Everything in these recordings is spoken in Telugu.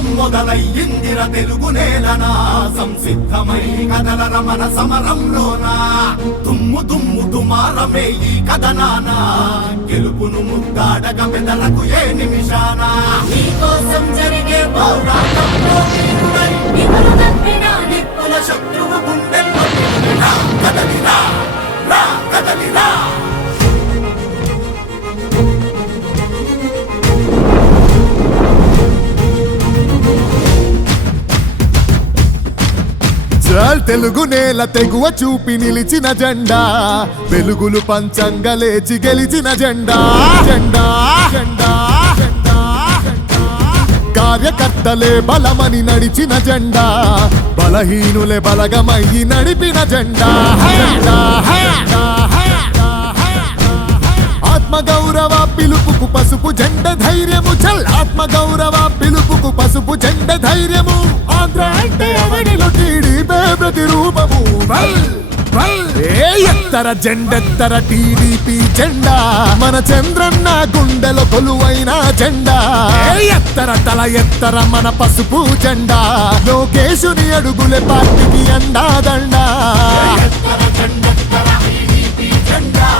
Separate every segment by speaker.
Speaker 1: మొదలయ్యిందిర తెలుగు నేలనా? సంసిద్ధమై కదల రమణ సమరంలోనా? తుమ్ము తుమ్ము తుమారమే ఈ కథనాన? గెలుపును ముద్దాడగ పెదలకు ఏ నిమిషానా? నీకోసం జరిగే పోరాటంలో శత్రువు గుండెల్లో
Speaker 2: చాల్ తెలుగు నేల తెగువ చూపి నిలిచిన జెండా. వెలుగులు పంచంగా లేచి గెలిచిన జెండా. జెండా జెండా కార్యకర్తలే బలమని నడిచిన జెండా. బలహీనులే బలగమయ్యి నడిపిన జెండా. ఆత్మగౌరవ పిలుపుకు పసుపు జెండ ధైర్యము చల్. ఆత్మగౌరవ పిలుపుకు పసుపు జెండ ధైర్యము. ఆంధ్ర అంటే ప్రతిరూపము. ఏ ఎత్తర జెండెత్తర టీడీపీ జెండా? మన చంద్రన్న గుండెల కొలువైన జెండా. ఏ ఎత్తర తల ఎత్తర మన పసుపు జెండా? లోకేశుని అడుగులే పార్టీకి అండా దండా
Speaker 1: జెండా?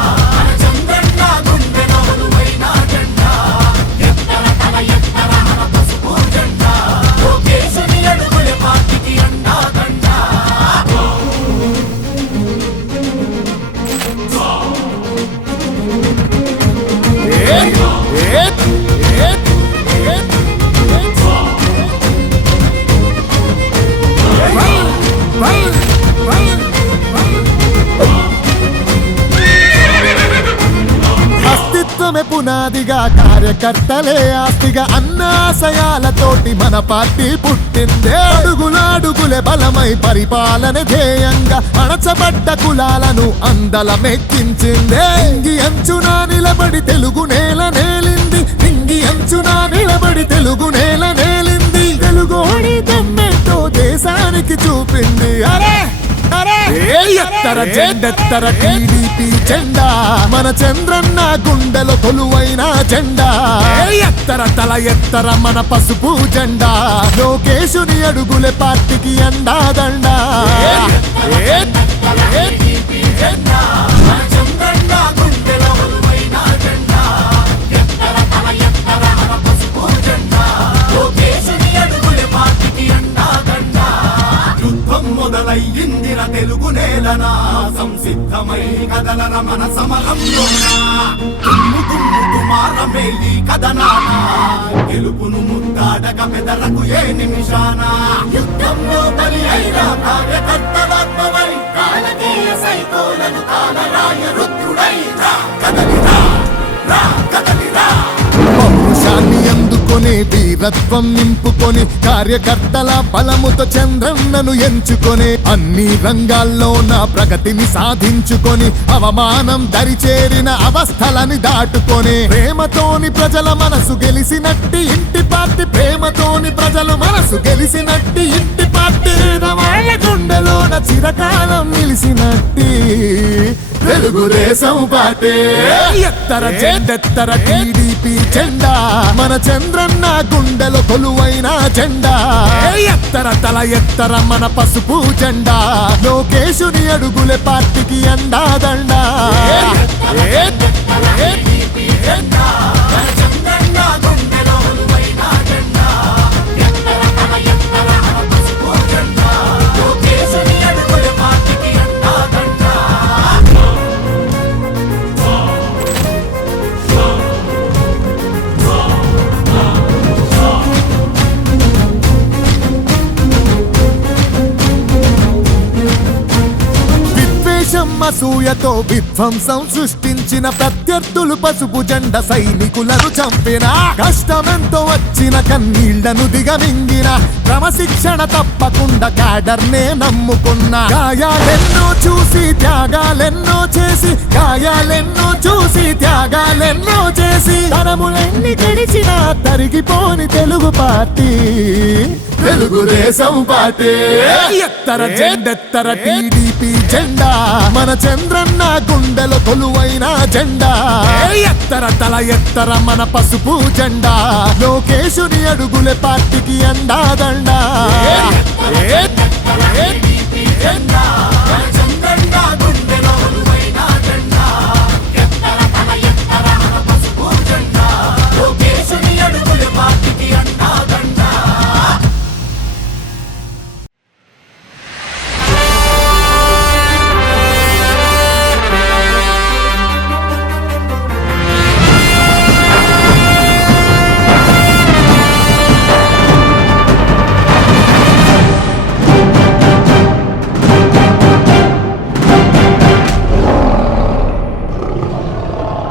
Speaker 2: అస్తిత్వమే పునాదిగా కార్యకర్తలే ఆస్తిగా అన్నాశయాలతోటి మన పార్టీ పుట్టిందే. అడుగులాడుగులే బలమై పరిపాలన ధ్యేయంగా అణచబడ్డ కులాలను అందలమెక్కించిందే. ఇంగి అంచునా నిలబడి తెలుగు నేల ఏ ఎత్తర జెండెత్తర టీడీపీ జెండా. మన చంద్రన్న గుండెల కొలువైన జెండా. ఎత్తర తల ఎత్తర మన పసుపు జెండా. లోకేశుని అడుగులే పార్టీకి
Speaker 1: అండాద తెలుగు నేలనా సంసిద్ధమై కదల రమణ సమరంలోనా తుమ్ము తుమ్ము గెలుపును ముద్దాడక పెదలకు ఏ నిమిషానా? యుద్ధంలో బలి అయిన కార్యకర్తలాత్మవై కాలకేయ సైకోలను కాలరాయ
Speaker 2: అందుకొని వీరత్వం నింపుకొని కార్యకర్తల బలముతో చంద్రన్నను ఎంచుకొని అన్ని రంగాల్లో నా ప్రగతిని సాధించుకొని అవమానం దరిచేరిన అవస్థలని దాటుకొని ప్రేమతోని ప్రజల మనసు గెలిసినట్టి ఇంటి పార్టీ ప్రేమతోని ప్రజల మనసు గెలిసినట్టి ఇంటి పార్టీ. వాళ్ళ గుండెలోన చిరకాలం నిలిసినట్టి. తెలుగుదేశం పార్టీ ఎత్తర జెండెత్తర టీడీపీ జెండా? మన చంద్రన్న గుండెలో కొలువైన జెండా. ఎత్తర తల ఎత్తర మన పసుపు జెండా? లోకేశుని అడుగులే పార్టీకి అండా అసూయతో విధ్వంసం సృష్టించిన ప్రత్యర్థులు పసుపు జెండ సైనికులను చంపిన. కష్టమెంతో వచ్చిన కన్నీళ్ళను దిగమింగిన. క్రమశిక్షణ తప్పకుండా క్యాడర్నే నమ్ముకున్న. గాయాలెన్నో చూసి త్యాగాలెన్నో చేసి. గాయాలెన్నో చూసి త్యాగాలెన్నో చేసి. తరములెన్ని గడిచిన తరిగిపోని తెలుగు పార్టీ. తెలుగుదేశం పార్టీ. ఎత్తర జెండెత్తర టీడీపీ జెండా? మన చంద్రన్న గుండెల కొలువైన జెండా. ఎత్తర తల ఎత్తర మన పసుపు జెండా. లోకేశుని అడుగులే పార్టీకి అండాదండా.
Speaker 1: జెండా